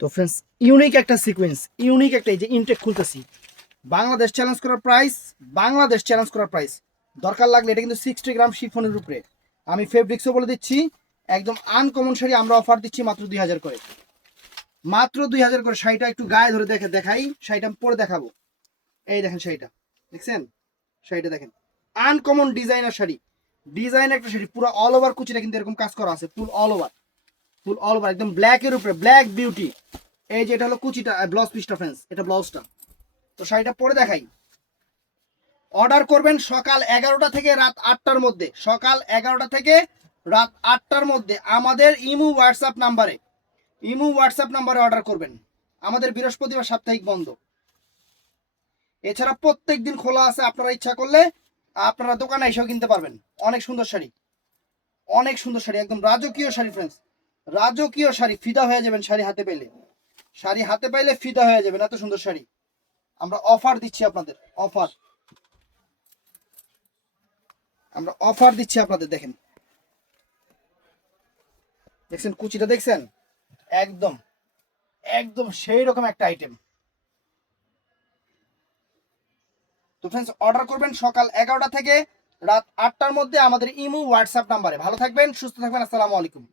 তো friends, unique একটা sequence, unique একটা, এই যে ইনটেক খুলতেছি, বাংলাদেশ চ্যালেঞ্জ করার প্রাইস, বাংলাদেশ চ্যালেঞ্জ করার প্রাইস। দরকার লাগলে এটা কিন্তু 60 গ্রাম শিফনের উপরে। আমি ফেব্রিক্সও বলে দিচ্ছি, একদম আনকমন শাড়ি আমরা অফার দিচ্ছি মাত্র 2000 করে, মাত্র 2000 করে। শাড়িটা একটু গায়ে ধরে দেখাই, শাড়িটা পরে দেখাবো। এই দেখেন শাড়িটা, দেখছেন? শাড়িটা দেখেন, আনকমন ডিজাইনার শাড়ি, ডিজাইন একটা শাড়ি, পুরো অল ওভার কুচিটা কিন্তু এরকম কাজ করা আছে, ফুল অল ওভার, ফুল অল ওভার একদম ব্ল্যাকের উপরে, ব্ল্যাক বিউটি। এই যে এটা হলো কুচিটা, ব্লাউজ পিসটা ফ্রেন্ডস, এটা ব্লাউজটা। তো শাড়িটা পরে দেখাই। অর্ডার করবেন সকাল 11টা থেকে রাত 8টার মধ্যে, সকাল 11টা থেকে রাত 8টার মধ্যে আমাদের ইমো হোয়াটসঅ্যাপ নাম্বারে, ইমো হোয়াটসঅ্যাপ নাম্বারে অর্ডার করবেন। আমাদের বৃহস্পতিবার সাপ্তাহিক বন্ধ, এছাড়া প্রত্যেক দিন খোলা আছে। আপনারা ইচ্ছা করলে আপনারা দোকানে এসেও কিনতে পারবেন। অনেক সুন্দর শাড়ি, অনেক সুন্দর শাড়ি, একদম রাজকীয় শাড়ি ফ্রেন্ডস, রাজকীয় শাড়ি। ফিদা হয়ে যাবেন শাড়ি হাতে পেলে, শাড়ি হাতে পাইলে ফিদা হয়ে যাবেন, এত সুন্দর শাড়ি। আমরা অফার দিচ্ছি আপনাদের, অফার, আমরা অফার দিচ্ছি আপনাদের। দেখেন, দেখছেন কুচিটা, দেখছেন? একদম, একদম সেই রকম একটা আইটেম। তো ফ্রেন্ডস, অর্ডার করবেন সকাল 11টা থেকে রাত 8টার মধ্যে আমাদের ইমো হোয়াটসঅ্যাপ নাম্বারে। ভালো থাকবেন, সুস্থ থাকবেন, আসসালামু আলাইকুম।